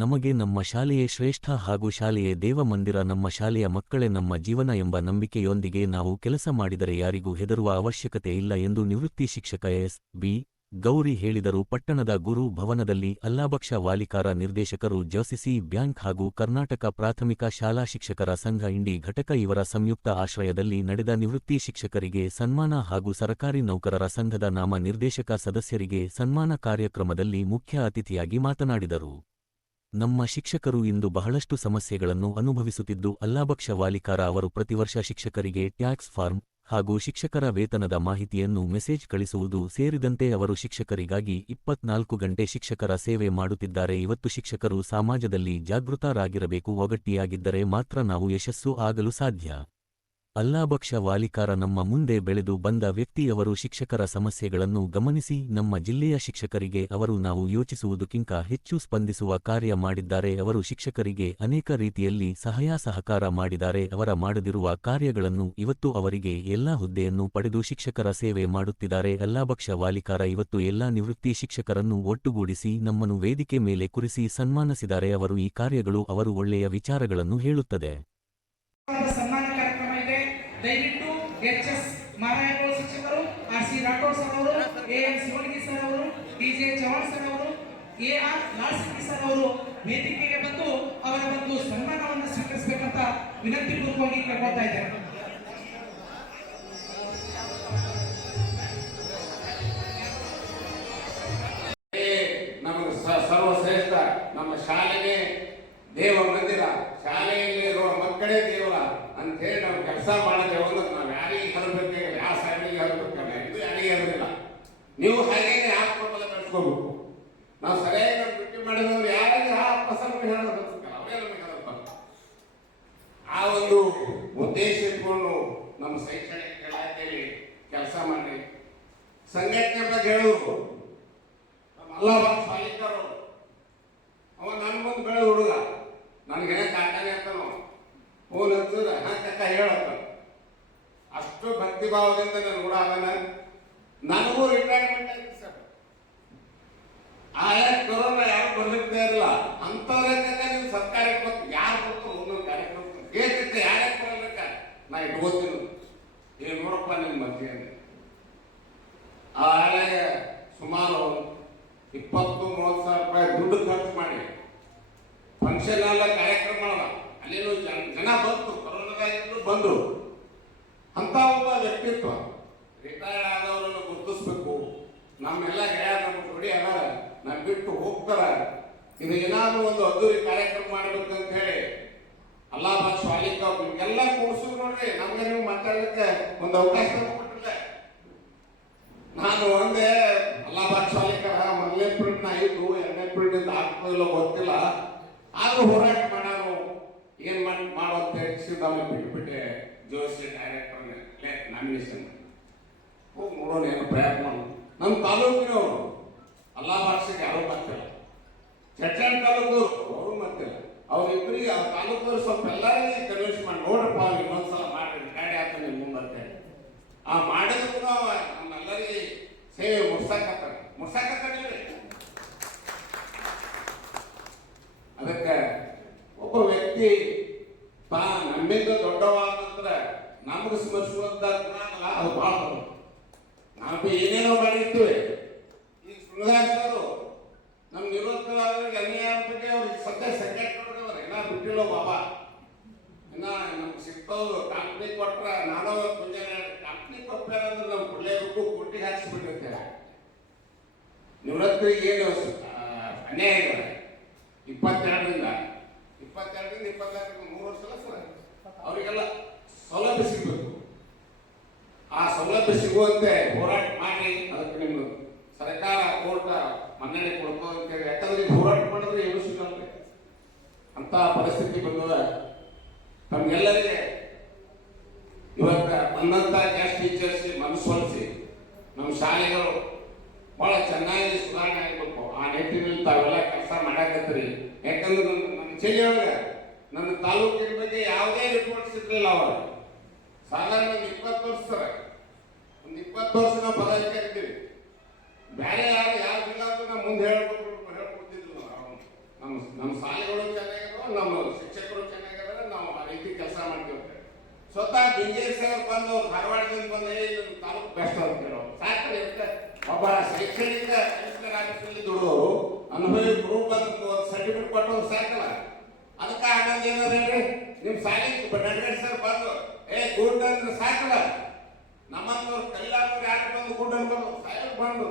ನಮಗೆ ನಮ್ಮ ಶಾಲೆಯೇ ಶ್ರೇಷ್ಠ ಹಾಗೂ ಶಾಲೆಯೇ ದೇವಮಂದಿರ, ನಮ್ಮ ಶಾಲೆಯ ಮಕ್ಕಳೇ ನಮ್ಮ ಜೀವನ ಎಂಬ ನಂಬಿಕೆಯೊಂದಿಗೆ ನಾವು ಕೆಲಸ ಮಾಡಿದರೆ ಯಾರಿಗೂ ಹೆದರುವ ಅವಶ್ಯಕತೆ ಇಲ್ಲ ಎಂದು ನಿವೃತ್ತಿ ಶಿಕ್ಷಕ ಎಸ್. ಬಿ. ಗೌರಿ ಹೇಳಿದರು. ಪಟ್ಟಣದ ಗುರು ಭವನದಲ್ಲಿ ಅಲ್ಲಾಬಕ್ಷ ವಾಲಿಕಾರ ನಿರ್ದೇಶಕರು ಜಸಿಸಿ ಬ್ಯಾಂಕ್ ಹಾಗೂ ಕರ್ನಾಟಕ ಪ್ರಾಥಮಿಕ ಶಾಲಾ ಶಿಕ್ಷಕರ ಸಂಘ ಇಂಡಿ ಘಟಕ ಇವರ ಸಂಯುಕ್ತ ಆಶ್ರಯದಲ್ಲಿ ನಡೆದ ನಿವೃತ್ತಿ ಶಿಕ್ಷಕರಿಗೆ ಸನ್ಮಾನ ಹಾಗೂ ಸರಕಾರಿ ನೌಕರರ ಸಂಘದ ನಾಮ ನಿರ್ದೇಶಕ ಸದಸ್ಯರಿಗೆ ಸನ್ಮಾನ ಕಾರ್ಯಕ್ರಮದಲ್ಲಿ ಮುಖ್ಯ ಅತಿಥಿಯಾಗಿ ಮಾತನಾಡಿದರು. ನಮ್ಮ ಶಿಕ್ಷಕರು ಇಂದು ಬಹಳಷ್ಟು ಸಮಸ್ಯೆಗಳನ್ನು ಅನುಭವಿಸುತ್ತಿದ್ದು, ಅಲ್ಲಾಬಕ್ಷ ವಾಲಿಕಾರ ಅವರು ಪ್ರತಿವರ್ಷ ಶಿಕ್ಷಕರಿಗೆ ಟ್ಯಾಕ್ಸ್ ಫಾರ್ಮ್ ಹಾಗೂ ಶಿಕ್ಷಕರ ವೇತನದ ಮಾಹಿತಿಯನ್ನು ಮೆಸೇಜ್ ಕಳಿಸುವುದು ಸೇರಿದಂತೆ ಅವರು ಶಿಕ್ಷಕರಿಗಾಗಿ 24 ಗಂಟೆ ಶಿಕ್ಷಕರ ಸೇವೆ ಮಾಡುತ್ತಿದ್ದಾರೆ. ಇವತ್ತು ಶಿಕ್ಷಕರು ಸಮಾಜದಲ್ಲಿ ಜಾಗೃತರಾಗಿರಬೇಕು. ಒಗ್ಗಟ್ಟಿಯಾಗಿದ್ದರೆ ಮಾತ್ರ ನಾವು ಯಶಸ್ಸು ಆಗಲು ಸಾಧ್ಯ. ಅಲ್ಲಾಬಕ್ಷ ವಾಲಿಕಾರ ನಮ್ಮ ಮುಂದೆ ಬೆಳೆದು ಬಂದ ವ್ಯಕ್ತಿಯವರು ಶಿಕ್ಷಕರ ಸಮಸ್ಯೆಗಳನ್ನು ಗಮನಿಸಿ ನಮ್ಮ ಜಿಲ್ಲೆಯ ಶಿಕ್ಷಕರಿಗೆ ಅವರು ನಾವು ಯೋಚಿಸುವುದಕ್ಕಿಂತ ಹೆಚ್ಚು ಸ್ಪಂದಿಸುವ ಕಾರ್ಯ ಮಾಡಿದ್ದಾರೆ. ಅವರು ಶಿಕ್ಷಕರಿಗೆ ಅನೇಕ ರೀತಿಯಲ್ಲಿ ಸಹಾಯ ಸಹಕಾರ ಮಾಡಿದ್ದಾರೆ. ಅವರ ಮಾಡದಿರುವ ಕಾರ್ಯಗಳನ್ನು ಇವತ್ತು ಅವರಿಗೆ ಎಲ್ಲಾ ಹುದ್ದೆಯನ್ನು ಪಡೆದು ಶಿಕ್ಷಕರ ಸೇವೆ ಮಾಡುತ್ತಿದ್ದಾರೆ. ಅಲ್ಲಾಬಕ್ಷ ವಾಲಿಕಾರ ಇವತ್ತು ಎಲ್ಲಾ ನಿವೃತ್ತಿ ಶಿಕ್ಷಕರನ್ನು ಒಟ್ಟುಗೂಡಿಸಿ ನಮ್ಮನ್ನು ವೇದಿಕೆ ಮೇಲೆ ಕುರಿಸಿ ಸನ್ಮಾನಿಸಿದ್ದಾರೆ. ಅವರು ಈ ಕಾರ್ಯಗಳು ಅವರು ಒಳ್ಳೆಯ ವಿಚಾರಗಳನ್ನು ಹೇಳುತ್ತದೆ. ದಯವಿಟ್ಟು ಎಚ್.ಎಸ್. ಮಾರಾಯಗೋಳ ಶಿಕ್ಷಕರು, ಆರ್.ಸಿ. ರಾಠೋಡ್ ಸರ್ ಅವರು, ಎ.ಎಂ. ಶಿವಣಗಿ ಸರ್ ಅವರು, ಡಿ.ಜೆ. ಚವಾಣ್ ಸರ್ ಅವರು, ಎ.ಆರ್. ಲಾಲ್ಸಿಂಗಿ ಸರ್ ಅವರು ವೇದಿಕೆಗೆ ಬಂದು ಅವರ ಒಂದು ಸನ್ಮಾನವನ್ನು ಸ್ವೀಕರಿಸಬೇಕಂತ ವಿನಂತಿ ಪೂರ್ವಕವಾಗಿ ಕೇಳ್ಕೊಳ್ತಾ ಇದ್ದಾರೆ. ನಮಗೆ ಸರ್ವಶ್ರೇಷ್ಠ ನಮ್ಮ ಶಾಲೆಗೆ ದೇವ ಮಂದಿರ, ಶಾಲೆಯಲ್ಲಿ ಇರುವ ಮಕ್ಕಳೇ ದೇವರ ಅಂತ ಹೇಳಿ ನಾವು ಕೆಲಸ ಮಾಡಿದ್ರೆ ನಾವು ಯಾರಿಗೆ ಹರಬೇಕು, ಯಾವ ಸಾಲಿಗೆ ಹರಬೇಕಲ್ಲ, ಇದು ಯಾರಿಗೆ ಹರಲಿಲ್ಲ. ನೀವು ಹಾಗೇನೆ ಆತ್ಮಬಲ ಬೆಳೆಸ್ಕೋಬೇಕು. ನಾವು ಸರಿಯಾಗಿ ನಾವು ಡ್ಯೂಟಿ ಮಾಡಿದ್ರೆ ಯಾರಿಗೆ ಪಸಂದ್ ಹೇಳೋದು ಅವರೇ ನಮಗೆ ಹೇಳಬೇಕು. ಆ ಒಂದು ಉದ್ದೇಶ ಇಟ್ಕೊಂಡು ನಮ್ಮ ಶೈಕ್ಷಣಿಕ ಇಲಾಖೆಯಲ್ಲಿ ಕೆಲಸ ಮಾಡಿ ಸಂಘಟನೆ ಬಗ್ಗೆ ಹೇಳುವುದು. ನಮ್ಮ ಅಲ್ಲಾಬಕ್ಷ ವಾಲಿಕಾರ ಅವ ನನ್ನ ಮುಂದೆ ಬೆಳೆದ ಹುಡುಗ, ನನಗೆ ಕಾಕಾನೆ ಅಂತಾನು ಫೋನ್ ಹಚ್ಚಿದ್ರೆ ಕಕ್ಕ ಹೇಳತ್ತ. ಅಷ್ಟು ಭಕ್ತಿ ಭಾವದಿಂದ ನಾನು ಕೂಡ ಅವನ ನನಗೂ ರಿಟೈರ್ಮೆಂಟ್ ಆಯ್ತು ಸರ್. ಆಯಾ ಕೊರೋನಾ ಯಾರು ಬರ್ಲಿಕ್ಕೆ ಇರಲಿಲ್ಲ ಅಂತವ್ರಕ್ಕ ನೀವು ಸರ್ಕಾರಕ್ಕೆ ಬಂದು ಯಾರು ಬರ್ತಾರೆ ಒಂದೊಂದು ಕಾರ್ಯಕ್ರಮ ಏಕತ್ತೆ ಯಾರ್ಯಾರು ಬರಬೇಕ ನಾ ಇಟ್ಕೋತೀನಿ. ಏನ್ ನೋಡಪ್ಪ ನಿಮ್ಮ ಮಧ್ಯೆ ಆ ಸುಮಾರು 20-30 ಸಾವಿರ ರೂಪಾಯಿ ದುಡ್ಡು ಖರ್ಚು ಮಾಡಿ ಫಂಕ್ಷನ್ ಎಲ್ಲ ಕಾರ್ಯಕ್ರಮ ಮಾಡಲ್ಲ. ಅಲ್ಲೇನು ಜನ ಬಂತು, ಕೊರೋನಾದಾಗಿದ್ದು ಬಂದರು. ಅಂತ ಒಬ್ಬ ವ್ಯಕ್ತಿತ್ವ ರಿಟೈರ್ಡ್ ಆದವರನ್ನು ಗುರುತಿಸ್ಬೇಕು. ನಮ್ಮೆಲ್ಲ ಗೆಳೆಯ ನಮ್ಮ ಕೊಡಿ ಅದಾರ, ನಾವು ಬಿಟ್ಟು ಹೋಗ್ತಾರ. ಇದು ಏನಾದ್ರೂ ಒಂದು ಅದ್ದೂರಿ ಕಾರ್ಯಕ್ರಮ ಮಾಡ್ಬೇಕಂತ ಹೇಳಿ ಅಲ್ಲಾಬಕ್ಷ ವಾಲಿಕಾರ ನಿಮ್ಗೆಲ್ಲ ಕೂಡಿಸು ನೋಡ್ರಿ. ನಮ್ಗೆ ನೀವು ಮಾತಾಡ್ಲಿಕ್ಕೆ ಒಂದು ಅವಕಾಶ ಕೊಟ್ಟಿಲ್ಲ. ನಾನು ಒಂದೇ ಅಲ್ಲಾಬಕ್ಷ ವಾಲಿಕಾರ ಮೊದಲನೇ ಪ್ರಿಂಟ್ ನ ಇದ್ದು 2ನೇ ಪ್ರಿಂಟ್ ಇಂದ ಆಗ್ತದಿಲ್ಲ ಗೊತ್ತಿಲ್ಲ. ಆದ್ರೂ ಹೋರಾಟ ಮಾಡೋರು ಏನ್ ಮಾಡೋಂತ ಸಿದ್ಧಾಮಿ ಬಿಟ್ಬಿಟ್ಟೆ. ಜೋಶಿ ಡೈರೆಕ್ಟರ್ ನಾಮಿನೇಷನ್ ಹೋಗಿ ನೋಡೋಣ ಏನೋ ಪ್ರಯತ್ನ ಮಾಡೋದು. ನಮ್ಮ ತಾಲೂಕಿನವರು ಅಲ್ಲಾಬಕ್ಷಗೆ ಯಾರೂ ಬರ್ತಿಲ್ಲ, ಚಟ್ಟಣ ತಾಲೂಕವರು ಅವರು ಬರ್ತಿಲ್ಲ. ಅವ್ರಿಬ್ಬರಿಗೆ ಆ ತಾಲೂಕವರು ಸ್ವಲ್ಪ ಎಲ್ಲರಿಗೆ ಕನ್ವಿನ್ಸ್ ಮಾಡಿ ನೋಡ್ರಪ್ಪ ಇನ್ನೊಂದ್ಸಲ ಮಾಡ್ರಿ ಗಾಡಿ ಆತ ನೀವು ಮುಂದೆ ಆ ಮಾಡಿದ್ರು ನಮ್ಮೆಲ್ಲರಿಗೆ ಸೇವೆ ಮುಡ್ಸಾಕತ್ತೀವಿ. ಅದಕ್ಕೆ ಒಬ್ಬ ವ್ಯಕ್ತಿ ನಮ್ಮಿಂದ ದೊಡ್ಡವಾದ ನಂತರ ನಮಗೆ ಸ್ಮರಿಸುವಂತ ಅದು ಬಹಳ ನಾವು ಏನೇನೋ ಮಾಡಿರ್ತೀವಿ. ಈಗ ಸುಳ್ಗಾಸರು ನಮ್ಮ ನಿವೃತ್ತರಾದವರಿಗೆ ಅನ್ಯಾಯ ಬಗ್ಗೆ ಅವ್ರಿಗೆ ಸದ್ಯ ಸಂಘಟನೆ ಏನ ಬಿಟ್ಟಿಲ್ಲೋ ಬಾಬಾ, ಇನ್ನ ನಮ್ಗೆ ಸಿಗ್ತವ್ರು ಕಂಪ್ನಿ ಕೊಟ್ರ ನಾನೋ ಮುಂಜಾನೆ ಕಂಪ್ನಿ ಕೊಟ್ಟಾರ ಅಂದ್ರೆ ನಾವು ಕುಳ್ಳೆಗೂ ಕುಟ್ಟಿಗೆ ಹಾಕಿಸ್ಬಿಟ್ಟಿರ್ತೇವೆ. ನಿವೃತ್ತರಿಗೆ ಏನು ಅನ್ಯಾಯ ಇದೆ. 22ರಿಂದ 24 ವರ್ಷ ಅವರಿಗೆಲ್ಲ ಸೌಲಭ್ಯ ಸಿಗಬೇಕು. ಆ ಸೌಲಭ್ಯ ಸಿಗುವಂತೆ ಹೋರಾಟ ಮಾಡಿ ಅದಕ್ಕೆ ನಿಮ್ಮ ಸರ್ಕಾರ ಕೋರ್ಟ ಮನ್ನಣೆ ಕೊಡ್ತೋ ಅಂತೇಳಿ. ಯಾಕಂದ್ರೆ ಹೋರಾಟ ಮಾಡಿದ್ರೆ ಏನು ಸಿಗಲ್ಲ ಅಂತ ಪರಿಸ್ಥಿತಿ ಬಂದದ. ತಮ್ಗೆಲ್ಲರಿಗೆ ಇವತ್ತ ಬಂದಂತ ಗೆಸ್ಟ್ ಟೀಚರ್ಸ್ ಮನಸ್ಸೊಲಿಸಿ ನಮ್ಮ ಶಾಲೆಗಳು ಬಹಳ ಚೆನ್ನಾಗಿ ಸುಧಾರಣೆ ಆಗಬೇಕು. ಆ ನಿಟ್ಟಿನಲ್ಲಿ ತಾವೆಲ್ಲ ಕೆಲಸ ಮಾಡಾಕತ್ತೀರಿ. ಯಾಕಂದ್ರೆ ನಮ್ಮ ಜಿಲ್ಲೆಯೊಳಗೆ ನನ್ನ ತಾಲೂಕಿನ ಬಗ್ಗೆ ಯಾವುದೇ ರಿಪೋರ್ಟ್ಸ್ ಇರಲಿಲ್ಲ. ಅವರು ಸಾಧಾರಣ 20 ವರ್ಷ ಒಂದು 20 ವರ್ಷ ನಾವು ಪದಾಧಿಕಾರಿ ಬೇರೆ ಯಾರು ಇಲ್ಲ ಅಂತ ನಾವು ಮುಂದೆ ಹೇಳ್ಕೊತಿದ್ರು. ನಮ್ಮ ಶಾಲೆಗಳು ಚೆನ್ನಾಗಿದಾವೆ, ನಮ್ಮ ಶಿಕ್ಷಕರು ಚೆನ್ನಾಗಿದ್ದಾರೆ, ನಾವು ಆ ರೀತಿ ಕೆಲಸ ಮಾಡ್ತೀವಿ. ಸ್ವತಃ ಬಿಜೆಪಿ ಸರ್ ಬಂದು ಧಾರವಾಡದಿಂದ ಬಂದು ತಾಲೂಕು ಬೆಸ್ಟ್ ಅಂತ ಹೇಳೋರು ಸಾಕು. ಒಬ್ಬ ಶೈಕ್ಷಣಿಕ ಕಮಿಷನರ್ ಆಫೀಸಲ್ಲಿ ದುಡಿದವರು ಅನುಭವಿ ಗ್ರೂಪ್ ಅಂತ ಸರ್ಟಿಫಿಕೇಟ್ ಕೊಟ್ಟೋದು ಸಾಕಲ್ಲ. ಅದಕ್ಕೆ ಆನಂದ ಏನಾದ್ರು ಹೇಳ್ರಿ, ನಿಮ್ಮ ಶಾಲೆಗೆ ಡಂಗೇಡ್ ಸರ್ ಬಂದು ಗುಡ್ ಅಂದ್ರೆ ಸಾಕಲ್ಲ. ನಮ್ಮಂತವ್ರು ಕೈಲಾದವ್ರು ಯಾರು ಬಂದು ಗುಡ್ ಅನ್ಬೋದು, ಸಾಯಕ್ ಬಂದು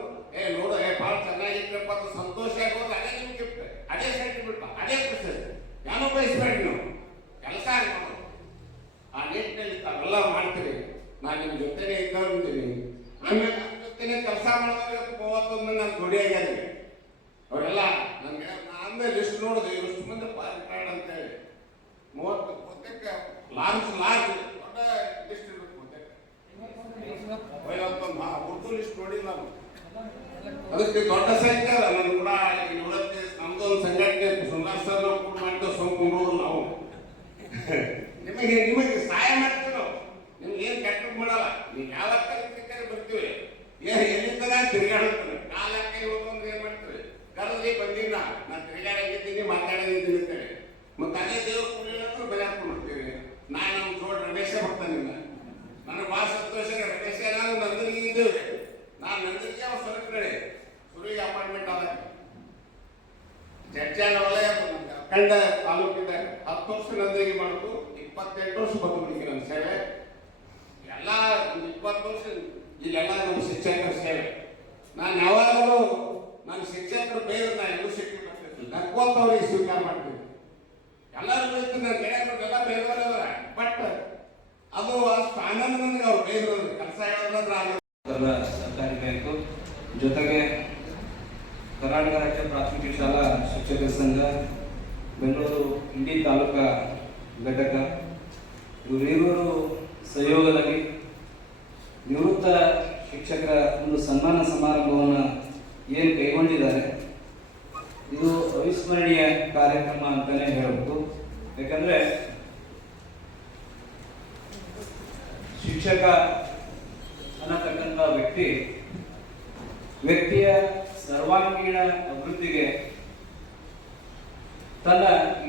ನೋಡು ಭಾಳ ಚೆನ್ನಾಗಿತ್ತಪ್ಪ ಅಂತ ಸಂತೋಷ ಆಗೋದು, ಅದೇ ನಿಮ್ಗೆ ಗಿಫ್ಟ್, ಅದೇ ಸರ್ಟಿಫಿಕೇಟ್, ಅದೇ ಪ್ರಶಸ್ತಿ. ಏನೋ ಬಯಸ್ಬೇಡಿ, ನೀವು ಕೆಲಸ ಮಾಡೋದು ಆ ನಿಟ್ಟಿನಲ್ಲಿ ತಾವೆಲ್ಲ ಮಾಡ್ತೀರಿ. ನಾನು ನಿಮ್ಮ ಜೊತೆನೇ ಇದ್ದೀನಿ. ಆಮೇಲೆ ನನ್ನ ಜೊತೆನೇ ಕೆಲಸ ಮಾಡೋದ್ರೆ 31 ನಾನು ದುಡಿಯಾಗ್ಯಾರ ಅವರೆಲ್ಲ ನನಗೆ. ನಾನು ಲಿಸ್ಟ್ ನೋಡಿದೆ, ಇಷ್ಟು ಮಂದಿ ಪಾರ್ಟಿ ಅಂತೇಳಿ 30 ಪ್ರತ್ಯೇಕ ಲಾರ್ಜ್ ದೊಡ್ಡ ಲಿಸ್ಟ್ ಇರ್ಬೇಕು. ಉರ್ದು ಲಿಸ್ಟ್ ನೋಡಿಲ್ಲ ನಾನು. ಅದಕ್ಕೆ ದೊಡ್ಡ ಸಂಖ್ಯೆ ಅದ. ನಾನು ಕೂಡ ನಮ್ದೊಂದು ಸಂಘಟನೆ ಸುಂದರ್ ಸರ್ ನಾವು ಕೂಡ ಮಾಡ್ತೇವೆ, ಸೋಂಕೊಂಡು ನಾವು ನಿಮಗೆ ಸಹಾಯ ಮಾಡ್ತೀವಿ. ನಾವು ನಿಮ್ಗೆ ಏನು ಕೆಟ್ಟ ಮಾಡಲ್ಲ. ನೀವು ಯಾವ ಕರೆ ಬರ್ತೀವಿ, ಎಲ್ಲಿಂದ ತಿರುಗಾಡುತ್ತೇನೆ. ನಾಲ್ಕೈ ಹೋಗೋದು ಏನ್ ಮಾಡ್ತೀವಿ, ಕರೆದ್ರಿ ಬಂದಿಲ್ಲ, ನಾನು ತಿರುಗಾಡಾಗಿದ್ದೀನಿ, ಮಾತಾಡೋದಿದ್ದೀನಿ ಅಂತೇಳಿ. ಮತ್ತೆ ಅದೇ ದೇವ್ರ ಕುಡಿಯೋದು ಬೆಲೆ ಹಾಕೊಂಡ್ಬಿಡ್ತೀವಿ. ನಾನು ನಮ್ಮ ಜೋಡ್ ರಮೇಶ ಬರ್ತಾನಿಲ್ಲ, ನನಗೆ ಭಾಳ ಸಂತೋಷ. ರಮೇಶ ನಾನು ನಂದರಿಗೆ ಇದ್ದೇವೆ, ನಾನು ನಂದರಿಗೆ ಅವ್ರು ಸ್ವರೂಪಗಳೇ ಸುರಿಗೆ ಅಪಾರ್ಟ್ಮೆಂಟ್ ಆದ ಚರ್ಚಾನ ವಲಯ ಅಖಂಡ ತಾಲೂಕಿದ್ದಾಗ 10 ವರ್ಷ ನಂದರಿಗೆ ಮಾಡೋದು, 28 ವರ್ಷ ಬಂದ್ಬಿಡಿಕೆ ನನ್ನ ಸೇವೆ. ಎಲ್ಲ 20 ವರ್ಷ ಇಲ್ಲೆಲ್ಲ ನಮ್ಮ ಶಿಕ್ಷಕರ ಸೇವೆ. ನಾನು ಯಾವಾಗಲೂ ನನ್ನ ಶಿಕ್ಷಕರು ಬೇರೆ ನಾನು ಎಲ್ಲೂ ಶಿಕ್ಷಕ ಬರ್ತಿರ್ತೀನಿ, ನಕ್ಕೊಂತವ್ರಿಗೆ ಸ್ವೀಕಾರ ಮಾಡ್ತೀನಿ. ಎಲ್ಲರೂ ಬೈತೀನಿ, ನಾನು ಗೆಳೆಯರೆಲ್ಲ ಬೇರೆಯವರವರ, ಬಟ್ ಅದು ಅಷ್ಟು ಆನಂದ ನನಗೆ ಅವ್ರು ಬೇರೆಯವರು ಕೆಲಸ ಹೇಳೋದ್ರೆ ಸರ್ಕಾರಿ ಬ್ಯಾಂಕು ಜೊತೆಗೆ ಕರ್ನಾಟಕ ರಾಜ್ಯ ಪ್ರಾಥಮಿಕ ಶಾಲಾ ಶಿಕ್ಷಕರ ಸಂಘ ಬೆಂಗಳೂರು ಇಂಡಿ ತಾಲೂಕಾ ಘಟಕ ಇವರಿಬ್ಬರು ಸಹಯೋಗದಲ್ಲಿ ನಿವೃತ್ತ ಶಿಕ್ಷಕರ ಒಂದು ಸನ್ಮಾನ ಸಮಾರಂಭವನ್ನು ಏನು ಕೈಗೊಂಡಿದ್ದಾರೆ, ಇದು ಅವಿಸ್ಮರಣೀಯ ಕಾರ್ಯಕ್ರಮ ಅಂತಲೇ ಹೇಳಬಹುದು. ಯಾಕಂದರೆ ಶಿಕ್ಷಕ ಅನ್ನತಕ್ಕಂಥ ವ್ಯಕ್ತಿಯ ಸರ್ವಾಂಗೀಣ ಅಭಿವೃದ್ಧಿಗೆ ತನ್ನ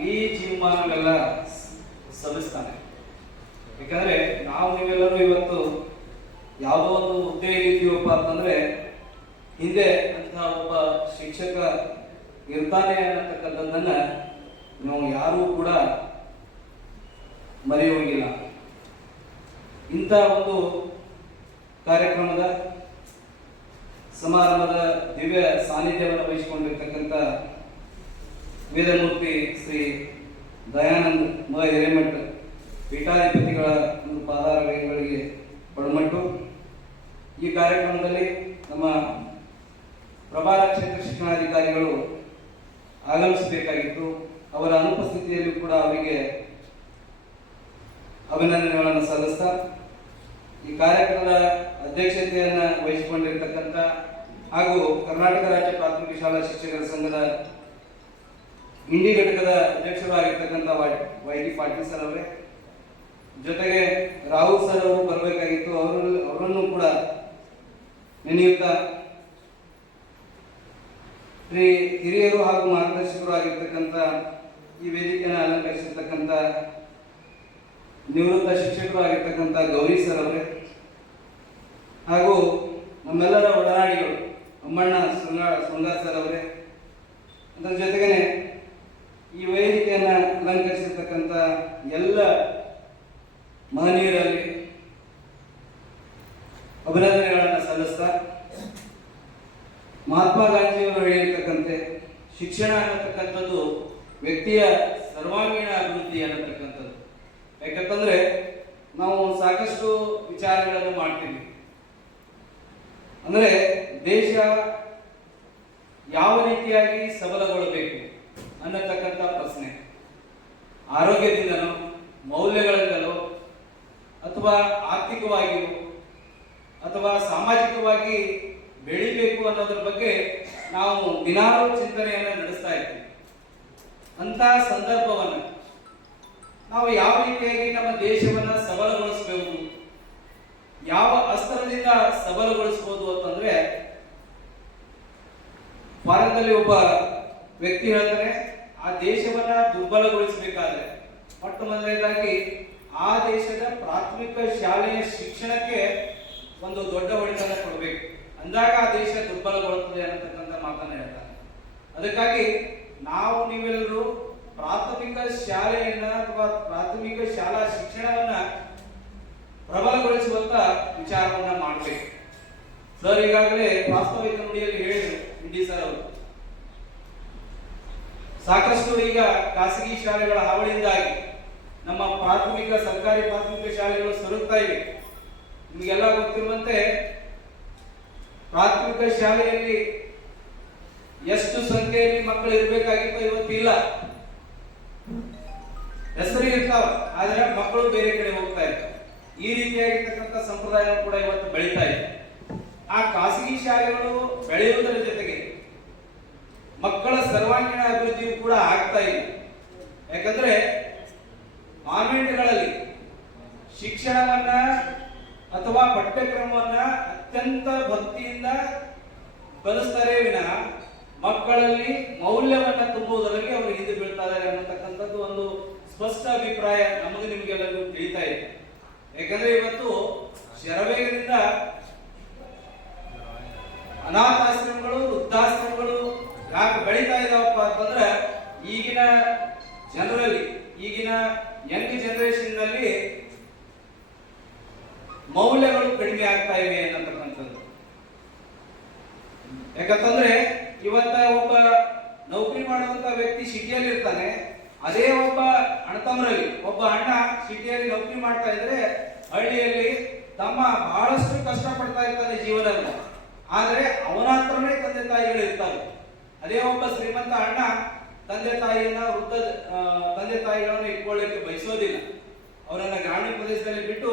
ಈ ಜೀವಮಾನವೆಲ್ಲ ಶ್ರಮಿಸ್ತಾನೆ. ಯಾಕಂದ್ರೆ ನಾವು ನೀವೆಲ್ಲರೂ ಇವತ್ತು ಯಾವುದೋ ಒಂದು ಹುದ್ದೆಯಲ್ಲಿ ಇದ್ದೀವಪ್ಪ ಅಂತಂದ್ರೆ ಹಿಂದೆ ಅಂತ ಒಬ್ಬ ಶಿಕ್ಷಕ ಇರ್ತಾನೆ ಅನ್ನತಕ್ಕಂಥದ್ದನ್ನ ನಾವು ಯಾರೂ ಕೂಡ ಮರೆಯುವಂಗಿಲ್ಲ. ಇಂಥ ಒಂದು ಕಾರ್ಯಕ್ರಮದ ಸಮಾರಂಭದ ದಿವ್ಯ ಸಾನ್ನಿಧ್ಯವನ್ನು ವಹಿಸಿಕೊಂಡಿರ್ತಕ್ಕಂಥ ವೇದಮೂರ್ತಿ ಶ್ರೀ ದಯಾನಂದ ಮ ಹಿರೇಮಠ ಪೀಠಾಧಿಪತಿಗಳ ಒಂದು ಪಾದಾರಗಳಿಗೆ ಪಡಮಟ್ಟು. ಈ ಕಾರ್ಯಕ್ರಮದಲ್ಲಿ ನಮ್ಮ ಪ್ರಭಾರ ಕ್ಷೇತ್ರ ಶಿಕ್ಷಣಾಧಿಕಾರಿಗಳು ಆಗಮಿಸಬೇಕಾಗಿತ್ತು. ಅವರ ಅನುಪಸ್ಥಿತಿಯಲ್ಲಿ ಕೂಡ ಅವರಿಗೆ ಅಭಿನಂದನೆಗಳನ್ನು ಸಲ್ಲಿಸ್ತಾ ಈ ಕಾರ್ಯಕ್ರಮದ ಅಧ್ಯಕ್ಷತೆಯನ್ನು ವಹಿಸಿಕೊಂಡಿರ್ತಕ್ಕಂಥ ಹಾಗೂ ಕರ್ನಾಟಕ ರಾಜ್ಯ ಪ್ರಾಥಮಿಕ ಶಾಲಾ ಶಿಕ್ಷಕರ ಸಂಘದ ಇಂಡಿ ಘಟಕದ ಅಧ್ಯಕ್ಷರು ಆಗಿರ್ತಕ್ಕಂಥ ವೈ.ಟಿ. ಪಾಟೀಲ್ ಸರ್ ಅವರೇ, ಜೊತೆಗೆ ರಾಹುಲ್ ಸರ್ ಅವರು ಬರಬೇಕಾಗಿತ್ತು, ಅವರನ್ನು ಕೂಡ ನೆನೆಯುತ್ತಾ ಹಿರಿಯರು ಹಾಗೂ ಮಾರ್ಗದರ್ಶಕರು ಆಗಿರ್ತಕ್ಕಂಥ ಈ ವೇದಿಕೆಯನ್ನು ಅಲಂಕರಿಸಿರ್ತಕ್ಕಂಥ ನಿವೃತ್ತ ಶಿಕ್ಷಕರು ಆಗಿರ್ತಕ್ಕಂಥ ಗೌರಿ ಸರ್ ಅವರೇ ಹಾಗೂ ನಮ್ಮೆಲ್ಲರ ಒಡನಾಡಿಗಳು ಅಮ್ಮಣ್ಣ ಶೃಂಗಾರ್ ಸರ್ ಅವರೇ, ಅದರ ಜೊತೆಗೆ ಈ ವೇದಿಕೆಯನ್ನು ಅಲಂಕರಿಸಿರ್ತಕ್ಕಂಥ ಎಲ್ಲ ಮಹನೀಯರಲ್ಲಿ ಅಭಿನಂದನೆಗಳನ್ನು ಸಲ್ಲಿಸ್ತಾ, ಮಹಾತ್ಮ ಗಾಂಧಿಯವರು ಹೇಳಿರ್ತಕ್ಕಂತೆ ಶಿಕ್ಷಣ ಅನ್ನತಕ್ಕಂಥದ್ದು ವ್ಯಕ್ತಿಯ ಸರ್ವಾಂಗೀಣ ಅಭಿವೃದ್ಧಿ ಅನ್ನತಕ್ಕಂಥದ್ದು. ಯಾಕಂತಂದ್ರೆ ನಾವು ಸಾಕಷ್ಟು ವಿಚಾರಗಳನ್ನು ಮಾಡ್ತೀವಿ. ಅಂದ್ರೆ ದೇಶ ಯಾವ ರೀತಿಯಾಗಿ ಸಬಲಗೊಳ್ಳಬೇಕು ಅನ್ನತಕ್ಕಂಥ ಪ್ರಶ್ನೆ, ಆರೋಗ್ಯದಿಂದಲೋ ಮೌಲ್ಯಗಳಿಂದಲೋ ಅಥವಾ ಆರ್ಥಿಕವಾಗಿಯೋ ಅಥವಾ ಸಾಮಾಜಿಕವಾಗಿ ಬೆಳಿಬೇಕು ಅನ್ನೋದ್ರ ಬಗ್ಗೆ ನಾವು ದಿನಾಲೂ ಚಿಂತನೆಯನ್ನು ನಡೆಸ್ತಾ ಇರ್ತೀವಿ. ಅಂತ ಸಂದರ್ಭವನ್ನು ನಾವು ಯಾವ ರೀತಿಯಾಗಿ ನಮ್ಮ ದೇಶವನ್ನ ಸಬಲಗೊಳಿಸಬಹುದು, ಯಾವ ಅಸ್ತ್ರದಿಂದ ಸಬಲಗೊಳಿಸಬಹುದು ಅಂತಂದ್ರೆ, ಭಾರತದಲ್ಲಿ ಒಬ್ಬ ವ್ಯಕ್ತಿ ಹೇಳ್ತಾರೆ, ದೇಶವನ್ನ ದುರ್ಬಲಗೊಳಿಸಬೇಕಾದ್ರೆ ಮೊಟ್ಟ ಮೊದಲನೇದಾಗಿ ಆ ದೇಶದ ಪ್ರಾಥಮಿಕ ಶಾಲೆಯ ಶಿಕ್ಷಣಕ್ಕೆ ಒಂದು ದೊಡ್ಡ ಹೊಡೆತನ ಕೊಡಬೇಕು. ಅಂದಾಗ ಆ ದೇಶ ದುರ್ಬಲಗೊಳ್ಳುತ್ತದೆ ಅನ್ನತಕ್ಕಂಥ ಮಾತನ್ನ ಹೇಳ್ತಾರೆ. ಅದಕ್ಕಾಗಿ ನಾವು ನೀವೆಲ್ಲರೂ ಪ್ರಾಥಮಿಕ ಶಾಲೆಯನ್ನ ಅಥವಾ ಪ್ರಾಥಮಿಕ ಶಾಲಾ ಶಿಕ್ಷಣವನ್ನ ಪ್ರಬಲಗೊಳಿಸುವಂತ ವಿಚಾರವನ್ನ ಮಾಡಬೇಕು. ಸರ್ ಈಗಾಗಲೇ ಪ್ರಾಸ್ತಾವಿಕ ನುಡಿಯಲ್ಲಿ ಹೇಳಿದರು ಇಂಡಿ ಸರ್ ಅವರು, ಸಾಕಷ್ಟು ಈಗ ಖಾಸಗಿ ಶಾಲೆಗಳ ಹಾವಳಿಯಿಂದಾಗಿ ನಮ್ಮ ಪ್ರಾಥಮಿಕ ಸರ್ಕಾರಿ ಪ್ರಾಥಮಿಕ ಶಾಲೆಗಳು ಸೊರಗ್ತಾ ಇವೆ. ನಿಮಗೆಲ್ಲ ಗೊತ್ತಿರುವಂತೆ ಪ್ರಾಥಮಿಕ ಶಾಲೆಯಲ್ಲಿ ಎಷ್ಟು ಸಂಖ್ಯೆಯಲ್ಲಿ ಮಕ್ಕಳು ಇರಬೇಕಾಗಿತ್ತು ಇವತ್ತಿಲ್ಲ. ಹೆಸರು ಇರ್ತಾವ, ಆದ್ರೆ ಮಕ್ಕಳು ಬೇರೆ ಕಡೆ ಹೋಗ್ತಾ ಇರ್ತಾರೆ. ಈ ರೀತಿಯಾಗಿರ್ತಕ್ಕಂಥ ಸಂಪ್ರದಾಯ ಕೂಡ ಇವತ್ತು ಬೆಳೀತಾ ಇದೆ. ಆ ಖಾಸಗಿ ಶಾಲೆಗಳು ಬೆಳೆಯುವುದರ ಜೊತೆಗೆ ಮಕ್ಕಳ ಸರ್ವಾಂಗೀಣ ಅಭಿವೃದ್ಧಿಯು ಕೂಡ ಆಗ್ತಾ ಇದೆ. ಯಾಕಂದ್ರೆ ಕಾನ್ವೆಂಟ್ಗಳಲ್ಲಿ ಶಿಕ್ಷಣವನ್ನ ಅಥವಾ ಪಠ್ಯಕ್ರಮವನ್ನ ಅತ್ಯಂತ ಭಕ್ತಿಯಿಂದ ಕಲಿಸ್ತಾರೆ ವಿನಃ ಮಕ್ಕಳಲ್ಲಿ ಮೌಲ್ಯವನ್ನ ತುಂಬುವುದರಲ್ಲಿ ಅವರು ಹಿಂದೆ ಬೀಳ್ತಾ ಇದ್ದಾರೆ ಅನ್ನತಕ್ಕಂಥದ್ದು ಒಂದು ಸ್ಪಷ್ಟ ಅಭಿಪ್ರಾಯ ನಮಗೆ ನಿಮಗೆಲ್ಲರಿಗೂ ತಿಳಿತಾ ಇದೆ. ಯಾಕಂದ್ರೆ ಇವತ್ತು ಶರವೇಗದಿಂದ ಅನಾಥಾಶ್ರಮಗಳು, ವೃದ್ಧಾಶ್ರಮಗಳು ಯಾಕೆ ಬೆಳೀತಾ ಇದಾವಪ್ಪ ಅಂತಂದ್ರೆ ಈಗಿನ ಜನರಲ್ಲಿ, ಈಗಿನ ಯಂಗ್ ಜನರೇಷನ್ ನಲ್ಲಿ ಮೌಲ್ಯಗಳು ಕಡಿಮೆ ಆಗ್ತಾ ಇವೆ ಅನ್ನತಕ್ಕಂಥದ್ದು. ಯಾಕಂತಂದ್ರೆ ಇವತ್ತ ಒಬ್ಬ ನೌಕರಿ ಮಾಡುವಂತ ವ್ಯಕ್ತಿ ಸಿಟಿಯಲ್ಲಿ ಇರ್ತಾನೆ, ಅದೇ ಒಬ್ಬ ಅಣ್ಣತಮ್ಮರಲ್ಲಿ ಒಬ್ಬ ಅಣ್ಣ ಸಿಟಿಯಲ್ಲಿ ನೌಕರಿ ಮಾಡ್ತಾ ಇದ್ರೆ ಹಳ್ಳಿಯಲ್ಲಿ ತಮ್ಮ ಬಹಳಷ್ಟು ಕಷ್ಟ ಪಡ್ತಾ ಇರ್ತಾನೆ ಜೀವನದಲ್ಲಿ. ಆದ್ರೆ ಅವನ ಹತ್ರನೇ ತಂದೆ ತಾಯಿಗಳು ಇರ್ತಾರೆ. ಅದೇ ಒಬ್ಬ ಶ್ರೀಮಂತ ಅಣ್ಣ ತಂದೆ ತಾಯಿಯನ್ನ ವೃದ್ಧ ತಂದೆ ತಾಯಿಗಳನ್ನು ಇಟ್ಕೊಳ್ಳಿಕ್ಕೆ ಬಯಸೋದಿಲ್ಲ. ಅವರನ್ನ ಗ್ರಾಮೀಣ ಪ್ರದೇಶದಲ್ಲಿ ಬಿಟ್ಟು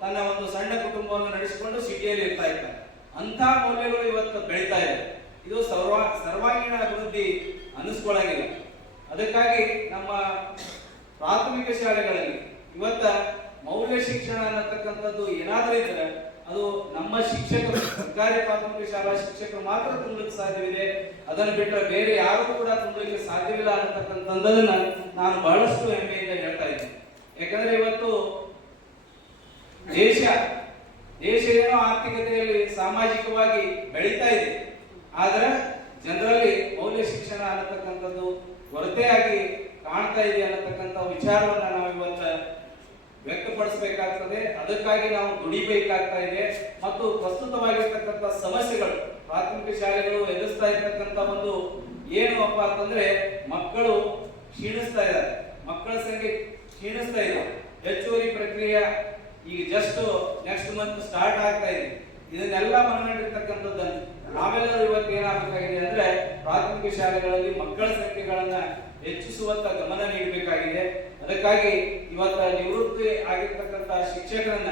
ತನ್ನ ಒಂದು ಸಣ್ಣ ಕುಟುಂಬವನ್ನು ನಡೆಸಿಕೊಂಡು ಸಿಟಿಯಲ್ಲಿ ಇರ್ತಾ ಇರ್ತಾರೆ. ಅಂತ ಮೌಲ್ಯಗಳು ಇವತ್ತು ಬೆಳೀತಾ ಇದೆ. ಇದು ಸರ್ವಾಂಗೀಣ ಅಭಿವೃದ್ಧಿ ಅನಿಸ್ಕೊಳ್ಳಾಗಿಲ್ಲ. ಅದಕ್ಕಾಗಿ ನಮ್ಮ ಪ್ರಾಥಮಿಕ ಶಾಲೆಗಳಲ್ಲಿ ಇವತ್ತ ಮೌಲ್ಯ ಶಿಕ್ಷಣ ಅನ್ನತಕ್ಕಂಥದ್ದು ಏನಾದರೂ ಇದ್ರೆ ಅದು ನಮ್ಮ ಶಿಕ್ಷಕರು, ಸರ್ಕಾರಿ ಪ್ರಾಥಮಿಕ ಶಾಲಾ ಶಿಕ್ಷಕರು ಮಾತ್ರ ತುಂಬಲಿಕ್ಕೆ ಸಾಧ್ಯವಿದೆ. ಅದನ್ನು ಬಿಟ್ಟರೆ ಬೇರೆ ಯಾರು ಕೂಡ ತುಂಬಲಿಕ್ಕೆ ಸಾಧ್ಯವಿಲ್ಲ ಅನ್ನತಕ್ಕಂಥದ್ದನ್ನ ನಾನು ಬಹಳಷ್ಟು ಹೆಮ್ಮೆಯಿಂದ ಹೇಳ್ತಾ ಇದ್ದೀನಿ. ಯಾಕಂದ್ರೆ ಇವತ್ತು ದೇಶ ಏನೋ ಆರ್ಥಿಕತೆಯಲ್ಲಿ ಸಾಮಾಜಿಕವಾಗಿ ಬೆಳೀತಾ ಇದೆ, ಆದ್ರೆ ಜನರಲ್ಲಿ ಮೌಲ್ಯ ಶಿಕ್ಷಣ ಅನ್ನತಕ್ಕಂಥದ್ದು ಕೊರತೆಯಾಗಿ ಕಾಣ್ತಾ ಇದೆ ಅನ್ನತಕ್ಕಂಥ ವಿಚಾರವನ್ನ ನಾವು ಇವತ್ತು ವ್ಯಕ್ತಪಡಿಸಬೇಕಾಗ್ತದೆ. ಅದಕ್ಕಾಗಿ ನಾವು ದುಡಿಬೇಕಾಗ್ತಾ ಇದೆ. ಮತ್ತು ಪ್ರಸ್ತುತವಾಗಿರ್ತಕ್ಕಂಥ ಸಮಸ್ಯೆಗಳು ಪ್ರಾಥಮಿಕ ಶಾಲೆಗಳು ಎದುರಿಸ್ತಾ ಇರ್ತಕ್ಕಂಥ ಒಂದು ಏನು ಅಪ್ಪ ಅಂತಂದ್ರೆ ಮಕ್ಕಳು ಕ್ಷೀಣಿಸ್ತಾ ಇದ್ದಾರೆ, ಮಕ್ಕಳ ಸಂಖ್ಯೆ ಕ್ಷೀಣಿಸ್ತಾ ಇದೆ. ಹೆಚ್ಚುವರಿ ಪ್ರಕ್ರಿಯೆ ಈಗ ಜಸ್ಟ್ ನೆಕ್ಸ್ಟ್ ಮಂತ್ ಸ್ಟಾರ್ಟ್ ಆಗ್ತಾ ಇದೆ. ಇದನ್ನೆಲ್ಲ ಮನಗಂಡಿರ್ತಕ್ಕಂಥದ್ದನ್ನು ನಾವೆಲ್ಲರೂ ಇವತ್ತು ಏನಾಗಬೇಕಾಗಿದೆ ಅಂದ್ರೆ ಪ್ರಾಥಮಿಕ ಶಾಲೆಗಳಲ್ಲಿ ಮಕ್ಕಳ ಸಂಖ್ಯೆಗಳನ್ನ ಹೆಚ್ಚಿಸುವಂತ ಗಮನ ನೀಡಬೇಕಾಗಿದೆ. ಅದಕ್ಕಾಗಿ ಇವತ್ತ ನಿವೃತ್ತಿ ಆಗಿರ್ತಕ್ಕಂಥ ಶಿಕ್ಷಕರನ್ನ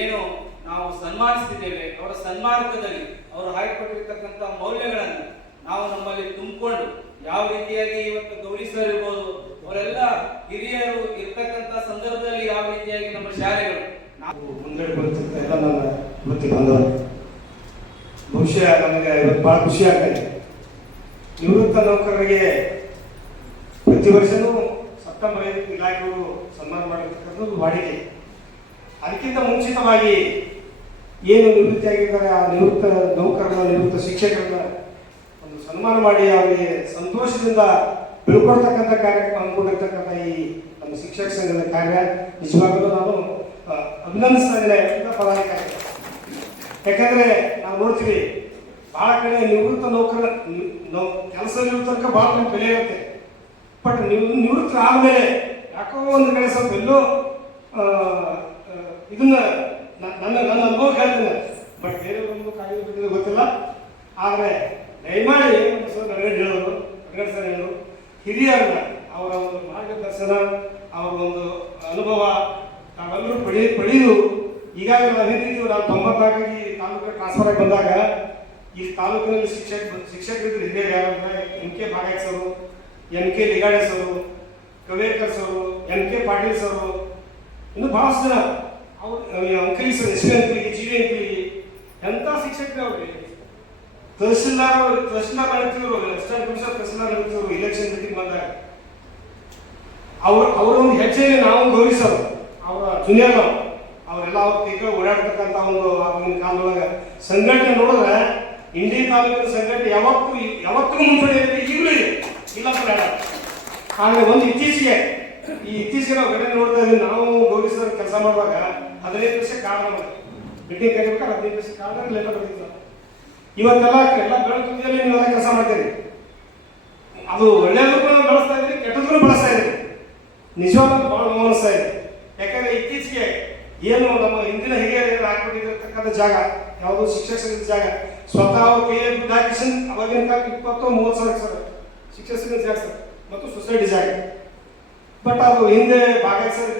ಏನು ನಾವು ಸನ್ಮಾನಿಸ್ತಿದ್ದೇವೆ, ಅವರ ಸನ್ಮಾರ್ಗದಲ್ಲಿ ಅವರು ಹಾಕಿಕೊಟ್ಟಿರ್ತಕ್ಕಂಥ ಮೌಲ್ಯಗಳನ್ನ ನಾವು ನಮ್ಮಲ್ಲಿ ತುಂಬಿಕೊಂಡು ಯಾವ ರೀತಿಯಾಗಿ ಇವತ್ತು ಗೌರಿ ಸರ್ ಇರ್ಬೋದು, ಅವರೆಲ್ಲ ಹಿರಿಯರು ಇರ್ತಕ್ಕಂಥ ಸಂದರ್ಭದಲ್ಲಿ ಯಾವ ರೀತಿಯಾಗಿ ನಮ್ಮ ಶಾಲೆಗಳು ನಾವು ಮುಂದಡಿ ಬರುತ್ತಿರ್ತ ಎಲ್ಲ ನನ್ನ ವೃತ್ತಿ ಬಂದವರು. ಬಹುಶಃ ನನಗೆ ಇವತ್ತು ಬಹಳ ಖುಷಿ ಆಗ್ತದೆ. ನಿವೃತ್ತ ನೌಕರರಿಗೆ ಪ್ರತಿ ವರ್ಷನೂ ಸೆಪ್ಟೆಂಬರ್ 5 ಇಲಾಖೆಗಳು ಸನ್ಮಾನ ಮಾಡಿರ್ತಕ್ಕಂಥದ್ದು ವಾಡಿಕೆ. ಅದಕ್ಕಿಂತ ಮುಂಚಿತವಾಗಿ ಏನು ನಿವೃತ್ತಿಯಾಗಿದ್ದಾರೆ ಆ ನಿವೃತ್ತ ನೌಕರರ, ನಿವೃತ್ತ ಶಿಕ್ಷಕರನ್ನ ಒಂದು ಸನ್ಮಾನ ಮಾಡಿ ಅವರಿಗೆ ಸಂತೋಷದಿಂದ ಬೀಳ್ಕೊಡ್ತಕ್ಕಂಥ ಕಾರ್ಯಕ್ರಮ ಹಮ್ಮಿಕೊಂಡಿರ್ತಕ್ಕಂಥ ಈ ನಮ್ಮ ಶಿಕ್ಷಕ ಸಂಘದ ಕಾರ್ಯ ನಿಜವಾಗಲೂ ನಾನು ಅಭಿನಂದಿಸ್ತಾ ಇದ್ದೇನೆ ಪದಾಧಿಕಾರಿ. ಯಾಕಂದ್ರೆ ನಾವು ನೋಡ್ತೀವಿ ಬಹಳ ಕಡೆ ನಿವೃತ್ತ ನೌಕರ ಕೆಲಸ ನಿವೃತ್ತಕ್ಕೆ ಬಹಳ ಬೆಲೆ ಇರುತ್ತೆ. ಬಟ್ ನಿವೃತ್ತಿ ಆದ್ಮೇಲೆ ಯಾಕೋ ಒಂದು ಕಡೆ ಸ್ವಲ್ಪ ಎಲ್ಲೋ ಇದನ್ನ ನನ್ನ ಅನುಭವ ಹೇಳ್ತೀನಿ. ಬಟ್ ಬೇರೆ ಒಂದು ಕಾಯ್ದೆ ಬಿಟ್ಟಿದ್ರೆ ಗೊತ್ತಿಲ್ಲ. ಆದ್ರೆ ದಯಮಾಡಿ ಹೇಳೋರು ಹಿರಿಯರನ್ನ ಅವರ ಒಂದು ಮಾರ್ಗದರ್ಶನ, ಅವರ ಒಂದು ಅನುಭವ ನಾವೆಲ್ಲರೂ ಪಡೆಯುವುದು. ಈಗಾಗಲೇ ನಾವು ಹಿಂದಿದ್ದೀವಿ. ನಾವು 94 ತಾಲೂಕಿಗೆ ಟ್ರಾನ್ಸ್ಫರ್ ಆಗಿ ಬಂದಾಗ ಈ ತಾಲೂಕಿನಲ್ಲಿ ಶಿಕ್ಷಕರಿದ್ರು ಹಿರಿಯರು ಯಾರಂದ್ರೆ ಎಂ ಕೆ ಭಾಗೇಶ್ ಅವರು, ಎಂ ಕೆ ಲಿಗಾಡೇಶ್ ಅವರು, ಕವೇಕರ್ ಅವರು, ಎಂ ಕೆ ಪಾಟೀಲ್ ಸರ್, ಇನ್ನು ಬಹಳಷ್ಟು ಜನ ಅವ್ರು Ankali sir, S V Ankali, G V Ankali, ಎಂಥ ಶಿಕ್ಷಕರು ಅವ್ರಿಗೆ ತಹಸೀಲ್ದಾರ್ ನಡೀತಿದ್ರು, ಅಸಿಸ್ಟೆಂಟ್ ಕಮಿಷನರ್ ತಹಸೀಲ್ದಾರ್ ನಡೀತಿದ್ರು. ಇಲೆಕ್ಷನ್ ಮೀಟಿಂಗ್ ಬಂದಾಗ ಅವರ ಒಂದು ಹೆಜ್ಜೆಯನ್ನು ನಾವು ಗೌರವಿಸೋದು. ಅವರ ಜೂನಿಯರ್ ಅವರೆಲ್ಲ ಅವ್ರ ಈಗ ಓಡಾಡ್ತಕ್ಕಂಥ ಒಂದು ಆಗಿನ ಕಾಲದೊಳಗೆ ಸಂಘಟನೆ ನೋಡಿದ್ರೆ ಇಂಡಿ ತಾಲೂಕಿನ ಸಂಘಟನೆ ಯಾವತ್ತೂ ಮುಂಚೂಣಿ ಇದೆ, ಈಗಲೂ ಇದೆ, ಇಲ್ಲ ಅಂತ. ಆದರೆ ಒಂದು ಇತ್ತೀಚೆಗೆ ನಾವು ಗಣನೆ ನೋಡ್ತಾ ಇದ್ದೀವಿ. ನಾವು ಗೌರವಿಸೋ ಕೆಲಸ ಮಾಡುವಾಗ 15 ವರ್ಷ ಕಾರಣ ಮೀಟಿಂಗ್ ಕರಿಬೇಕಾದ್ರೆ 15 ವರ್ಷ ಕಾರಣ ಲೇಟ್ ಬರ್ತಿತ್ತು. ಇವತ್ತೆಲ್ಲ ಬೆಳಕಿನಲ್ಲಿ ನೀವೆಲ್ಲ ಕೆಲಸ ಮಾಡ್ತೀರಿ. ಅದು ಒಳ್ಳೆಯದಕ್ಕೂ ಬಳಸ್ತಾ ಇದ್ರಿ, ಕೆಟ್ಟದಕ್ಕೂ ಬಳಸ್ತಾ ಇದ್ರಿ. ನಿಜವಾಗ್ಲೂ ಭಾಳ ನೋವಿಸ್ತಾ ಇದೆ. ಯಾಕಂದ್ರೆ ಇತ್ತೀಚೆಗೆ ಏನು ನಮ್ಮ ಹಿಂದಿನ ಹಿರಿಯರು ಹಾಕಿಬಿಟ್ಟಿರ್ತಕ್ಕಂಥ ಜಾಗ ಯಾವುದು ಶಿಕ್ಷಕ ಸಂಘದ ಜಾಗ ಸ್ವತಃ ಅವ್ರ ಕೈಯಲ್ಲಿ ದುಡ್ಡು ಹಾಕಿಸಿ ಅವಾಗಿನ ಕಾಲ 20-30 ಸಾವಿರ ಸರ್ ಶಿಕ್ಷಕ ಸಂಘದ ಜಾಗ ಸರ್ ಮತ್ತು ಸೊಸೈಟಿ ಜಾಗ. ಬಟ್ ಅದು ಹಿಂದೆ ಭಾಗವಹಿಸಿದ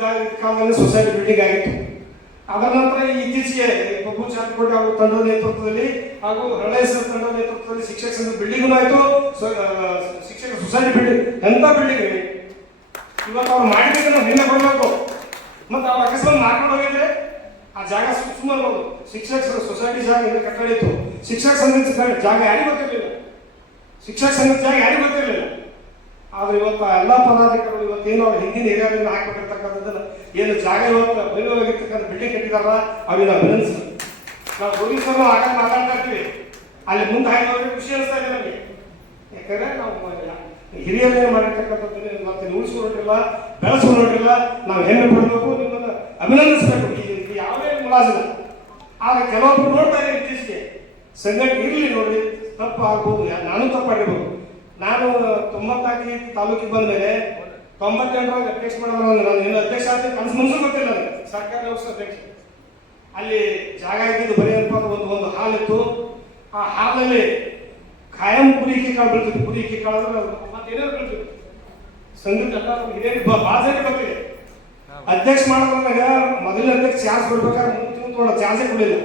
ಕಾಲದಲ್ಲಿ ಸೊಸೈಟಿ ಬಿಲ್ಡಿಂಗ್ ಆಗಿತ್ತು. ಅದರ ನಂತರ ಇತ್ತೀಚೆಗೆ ಬಬ್ಬು ಚಾಂದ್ಕೋಟೆ ಅವರ ತಂಡದ ನೇತೃತ್ವದಲ್ಲಿ ಹಾಗೂ ಹರಳೇಶ್ವರ ತಂಡದ ನೇತೃತ್ವದಲ್ಲಿ ಶಿಕ್ಷಕ ಸಂಘದ ಬಿಲ್ಡಿಂಗ್ ಆಯಿತು. ಶಿಕ್ಷಕ ಸೊಸೈಟಿ ಬಿಲ್ಡಿಂಗ್ ಎಂತ ಬಿಲ್ಡಿಂಗ್ ಇವತ್ತು ಅವ್ರು ಮಾಡಿದ್ರೆ ನಾವು ಹಿಂದೆ ಕೊಡಬೇಕು. ಮತ್ತು ಅವ್ರು ಅಕಸ್ಮಾತ್ ಮಾಡ್ಕೊಂಡು ಹೋಗಿದ್ರೆ ಆ ಜಾಗ ಸುಮ್ಮನೆ ಹೋಗೋದು. ಶಿಕ್ಷಕ ಸೊಸೈಟಿ ಜಾಗ ಹಿಂದೆ ಕಟ್ಟಡ ಇತ್ತು. ಶಿಕ್ಷಕ ಸಂಘದ ಜಾಗ ಯಾರಿಗೂ ಗೊತ್ತಿರಲಿಲ್ಲ. ಶಿಕ್ಷಕ ಸಂಘದ ಜಾಗ ಯಾರಿಗೂ ಗೊತ್ತಿರಲಿಲ್ಲ. ಆದ್ರೆ ಇವತ್ತು ಎಲ್ಲ ಪದಾಧಿಕಾರಿಗಳು ಇವತ್ತೇನು ಅವ್ರು ಹಿಂದಿನ ಹಿರಿಯರಿಂದ ಹಾಕಿಬಿಟ್ಟಿರ್ತಕ್ಕಂಥದ್ದನ್ನು ಏನು ಜಾಗ ಇವತ್ತು ವೈಭವವಾಗಿರ್ತಕ್ಕಂಥ ಬಿಲ್ಡಿಂಗ್ ಕಟ್ಟಿದಾರಲ್ಲ ಅವ್ರಿಗೆ ಅಭಿನಂದಿಸ್ತೀವಿ. ನಾವು ಪೊಲೀಸರು ಆಗ ಮಾತಾಡ್ತಾ ಇರ್ತೀವಿ, ಅಲ್ಲಿ ಮುಂದೆ ಹಾಕಿದವ್ರಿಗೆ ಖುಷಿ ಅನಿಸ್ತಾ ಇದೆ ನಮಗೆ. ಯಾಕಂದ್ರೆ ನಾವು ಹಿರಿಯರೇ ಮಾಡಿರ್ತಕ್ಕಂಥದ್ದನ್ನೇ ಮತ್ತೆ ಉಳಿಸ್ಕೊಂಡಿಲ್ಲ, ಬೆಳೆಸ್ಕೊಂಡಿಲ್ಲ. ನಾವು ಹೆಮ್ಮೆ ಪಡಬೇಕು, ನಿಮ್ಮನ್ನು ಅಭಿನಂದಿಸಬೇಕು. ಇದು ಯಾವುದೇ ಮುಲಾಜಿಲ್ಲ. ಆದ್ರೆ ಕೆಲವೊಬ್ರು ನೋಡ್ತಾ ಇದ್ದಾರೆ ಇತ್ತೀಚೆಗೆ ಸಂಘಟನೆ ಇರಲಿ ನೋಡಿ ತಪ್ಪು ಆಗ್ಬೋದು, ನಾನು ತಪ್ಪಾಗಿರ್ಬೋದು. ನಾನು 94 ತಾಲೂಕಿಗೆ ಬಂದ ಮೇಲೆ 98 ಅಧ್ಯಕ್ಷ ಮಾಡಿದ್ರೆ ನಾನು ಏನು ಅಧ್ಯಕ್ಷ ಆದ್ರೆ ಕನಸು ಮನಸ್ಸು ಗೊತ್ತಿಲ್ಲ ನನಗೆ. ಸರ್ಕಾರಿ ಲೋಕಸಭಾ ಅಧ್ಯಕ್ಷ ಅಲ್ಲಿ ಜಾಗ ಇದ್ದಿದ್ದು ಬರೀ ಒಂದು ಹಾಲ್ ಇತ್ತು. ಆ ಹಾಲಲ್ಲಿ ಕಾಯಂ ಪುರಿಕೆ ಕಾಳು ಬೀಳ್ತಿತ್ತು. ಪುರಿಕೆ ಕಾಳು ಅಂದ್ರೆ ಮತ್ತೇನಾದ್ರು ಬೀಳ್ತಿತ್ತು. ಸಂಘದ ಎಲ್ಲ ಹಿರಿಯರಿಗೆ ಭಾಳ ಸರಿ ಗೊತ್ತಿದೆ. ಅಧ್ಯಕ್ಷ ಮಾಡಿದಾಗ ಮೊದಲನೇ ಅಧ್ಯಕ್ಷ ಚಾರ್ಜ್ ಕೊಡ್ಬೇಕಾದ್ರೆ 3 ತಿಂಗಳು ತೊಗೊಂಡ ಚಾರ್ಜೇ ಕೊಡಲಿಲ್ಲ.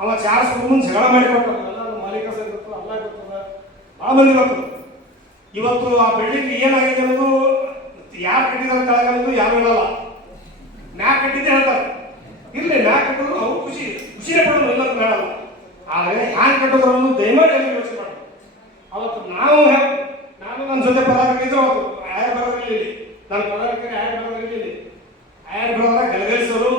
ಅವ ಚಾರ್ಜ್ ಕೊಟ್ಟು ಮುಂದೆ ಜಗಳ ಮಾಡಿಕೊಟ್ಟ. ಎಲ್ಲ ಮಾಲೀಕ ಸರಿ ಗೊತ್ತು, ಅಲ್ಲ ಗೊತ್ತದ, ಭಾಳ ಮಂದಿ ಗೊತ್ತು. ಇವತ್ತು ಆ ಬಿಲ್ಡಿಂಗ್ ಏನಾಗಿದೆ ಅನ್ನೋದು ಯಾರು ಕಟ್ಟಿದಾರೆ ಕೆಳಗನ್ನೋದು ಯಾರು ಹೇಳಲ್ಲ. ಮ್ಯಾಕ್ ಕಟ್ಟಿದ್ದೆ ಹೇಳ್ತಾರೆ. ಇರಲಿ ಮ್ಯಾಕ್ ಕಟ್ಟಿದ್ರು ಅವ್ರು ಖುಷಿಯೇ ಪಡೋದು, ಎಲ್ಲರೂ ಹೇಳಲ್ಲ. ಆದರೆ ಹ್ಯಾಂಗ್ ಕಟ್ಟಿದ್ರು ಅನ್ನೋದು ದಯಮಾಡಿ ಎಲ್ಲ ಯೋಚನೆ ಮಾಡೋದು. ಅವತ್ತು ನಾನು ನನ್ನ ಜೊತೆ ಪದಾಧಿಕಾರಿದ್ರು ಅವತ್ತು ಆಯರ್ ಬರೋದ್ರಲ್ಲಿ ನನ್ನ ಪದಾಧಿಕಾರಿ ಆಯರ್ ಬರೋದ್ರಲ್ಲಿ ಆಯರ್ ಬರೋದ್ರ ಗಲಗಲಿಸೋರು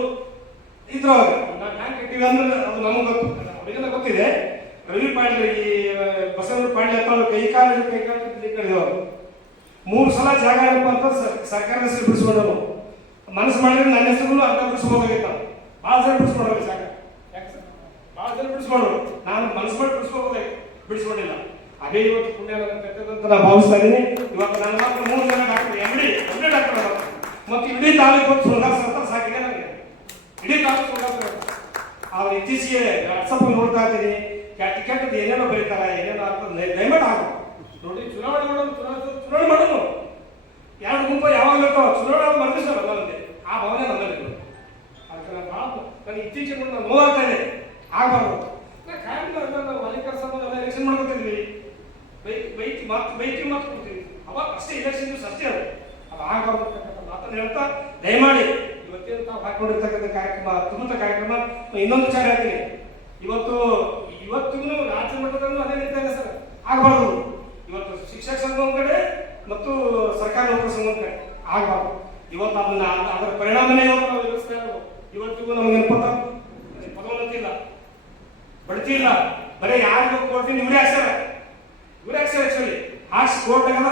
ಇದ್ರು. ಅವಾಗ ನಾವು ಹ್ಯಾಂಗ್ ಕಟ್ಟಿವಿ ಅಂದ್ರೆ ಅದು ನಮಗೆ ಗೊತ್ತು, ಅವರಿಗೆಲ್ಲ ಗೊತ್ತಿದೆ. ರವಿ ಪಾಂಡ್ರೆ ಈ ಬಸವನ ಪಾಂಡ್ಯ ಅಂತ ಕೈಕಾಲು ಕಡಿದವರು 3 ಸಲ ಜಾಗ ಏನಪ್ಪ ಅಂತ ಸರ್ಕಾರದ ಹೆಸರು ಬಿಡಿಸ್ಕೊಂಡರು. ಮನಸ್ಸು ಮಾಡಿದ್ರೆ ನನ್ನ ಹೆಸರು ಅರ್ಧ ಬಿಡಿಸ್ಬೋದಾಗಿತ್ತ. ಭಾಳ ಜನ ಬಿಡಿಸ್ಕೊಂಡ್ರು ಜಾಗ. ಯಾಕೆ ಸರ್ ಭಾಳ ಜನ ಬಿಡಿಸ್ಕೊಂಡ್ರು. ನಾನು ಮನಸ್ಸು ಮಾಡಿ ಬಿಡಿಸ್ಕೊಂಡಿಲ್ಲ. ಅದೇ ಇವತ್ತು ಪುಣ್ಯ ಅಂತ ನಾನು ಭಾವಿಸ್ತಾ ಇದ್ದೀನಿ. ಇವತ್ತು ನನ್ನ ಮಾತ್ರ 3 ಜನ ಡಾಕ್ಟರ್ ಎಮ್ ಡಾಕ್ಟರ್ ಮತ್ತು ಇಡೀ ತಾಲೂಕು ಸುಧಾರಿಸ ಸಾಕಿದೆ ನನಗೆ. ಇಡೀ ತಾಲೂಕು ಸುಧಾರಿಸ. ಅವ್ರು ಇತ್ತೀಚೆಗೆ ವಾಟ್ಸಪ್ ನೋಡ್ತಾ ಇದ್ದೀನಿ, ಕೆಟ್ಟದ್ದು ಏನೇನೋ ಬರೀತಾರೆ, ಏನೇನೋ ಆಗ್ತದೆ. ದಯಮಾಡಿ ಆಗು ನೋಡಿ, ಚುನಾವಣೆ ಮಾಡೋದು 2 ಗುಂಪು ಯಾವಾಗ ಇರ್ತಾವ, ಚುನಾವಣೆ ಮರ್ದಿಸಲ್ಲ ನಮ್ಮಲ್ಲಿ. ಆ ಭಾವನೆ ನಮ್ಮಲ್ಲಿ ಅದಕ್ಕೆ ನಾನು ಭಾಳ ನನಗೆ ಇತ್ತೀಚೆಗೆ ನಾನು ನೋವಾಗ್ತಾ ಇದೆ. ಆಗಬಾರ್ದು. ನಾವು ಮಾಲೀಕರ ಸಂಬಂಧ ಎಲ್ಲ ಎಲೆಕ್ಷನ್ ಮಾಡ್ಕೊತಿದ್ವಿ, ಬೈಕಿ ಮಾತು ಕೊಡ್ತೀವಿ. ಅವಾಗ ಅಷ್ಟೇ ಎಲೆಕ್ಷನ್ ಅಷ್ಟೇ ಅದು ಆಗಬಾರ್ದು ಅಂತಕ್ಕಂಥ ಮಾತನ್ನು ಹೇಳ್ತಾ ದಯಮಾಡಿ ಇವತ್ತೇನು ತಾವು ಹಾಕೊಂಡಿರ್ತಕ್ಕಂಥ ಕಾರ್ಯಕ್ರಮ ಅದ್ಭುತ ಕಾರ್ಯಕ್ರಮ. ಇನ್ನೊಂದು ವಿಚಾರ ಹೇಳ್ತೀನಿ. ಇವತ್ತಿಗೂ ರಾಜ್ಯ ಮಟ್ಟದಲ್ಲೂ ಅದೇ ನಡೀತಾ ಇದೆ ಸರ್. ಆಗಬಾರ್ದು. ಇವತ್ತು ಶಿಕ್ಷಕ ಸಂಘ ಒಂದ್ ಕಡೆ ಮತ್ತು ಸರ್ಕಾರಿ ನೌಕರ ಸಂಘ ಒಂದ್ ಕಡೆ ಆಗಬಾರ್ದು. ಇವತ್ತು ಅದರ ಪರಿಣಾಮನೇ ಇವತ್ತು ನಾವು ಎದುರಿಸ್ತಾ ಇರೋದು. ಇವತ್ತಿಗೂ ನಮಗೆ ಪದೋನ್ನತಿ ಇಲ್ಲ, ಬಡ್ತಿ ಇಲ್ಲ. ಬರೀ ಯಾರಿಗೂ ಕೊಡ್ತೀನಿ ಇವರೇ ಹಾಕ್ಸ್ಯಾರ ಆಕ್ಚುಲಿ ಹಾಕ್ಸಿ ಕೋರ್ಟಾಗ ಮುಂದೆ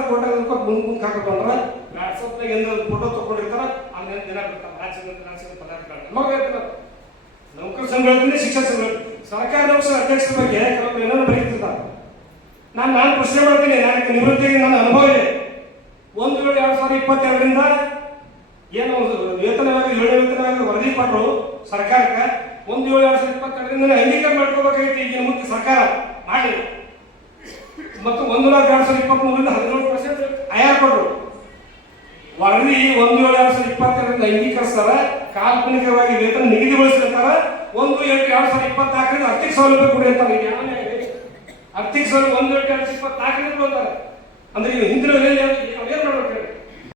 ಹಾಕೊಂಡ್ರೆ ವಾಟ್ಸಪ್ನಾಗ ಎಂದು ಫೋಟೋ ತಗೊಂಡಿರ್ತಾರ. ಹಂಗೆ ದಿನ ಬಿಡ್ತಾರೆ ರಾಜ್ಯದ ಪದಾಧಿಕಾರಿ ನೌಕರ ಸಂಘ ಹೇಳ್ತೀನಿ, ಶಿಕ್ಷಕ ಸಂಘ. ಸರ್ಕಾರಿ ನೌಕರ ಅಧ್ಯಕ್ಷರ ಬಗ್ಗೆ ಕೆಲವರು ಏನೋ ಬರೀತಿರ್ತಾರೆ. ನಾನು ಪ್ರಶ್ನೆ ಮಾಡ್ತೀನಿ. ನನಗೆ ನಿವೃತ್ತಿಗೆ ನನ್ನ ಅನುಭವ ಇದೆ. 1/7/2022ರಿಂದ ಏನು ವೇತನವಾಗಿ 7ನೇ ವೇತನವಾಗಿ ವರದಿ ಕೊಟ್ಟರು ಸರ್ಕಾರಕ್ಕೆ. 1/7/2022ರಿಂದ ಅಂಗೀಕಾರ ಮಾಡ್ಕೋಬೇಕಾಗಿತ್ತು ಈಗಿನ ಮುಂದೆ ಸರ್ಕಾರ ಮಾಡಿಲ್ಲ. ಮತ್ತು 1/2023ರಿಂದ 17% ಐಆರ್ ಕೊಟ್ಟರು. ವರದಿ 1/7/2022ರಿಂದ ಅಂಗೀಕರಿಸ್ತಾರ. ಕಾಲ್ಪನಿಕವಾಗಿ ವೇತನ ನಿಗದಿಗೊಳಿಸ್ತಾರೆ. 1/7/2024ರಿಂದ ಆರ್ಥಿಕ ಸೌಲಭ್ಯ ಕೊಡಿರ್ತಾರೆ. ಆರ್ಥಿಕ ಸೌಲಭ್ಯ 1/7/2024ರಿಂದ ಅಂದ್ರೆ ಹಿಂದಿನ ಅವ್ರು ಏನ್ ಮಾಡ್ಬೇಕು?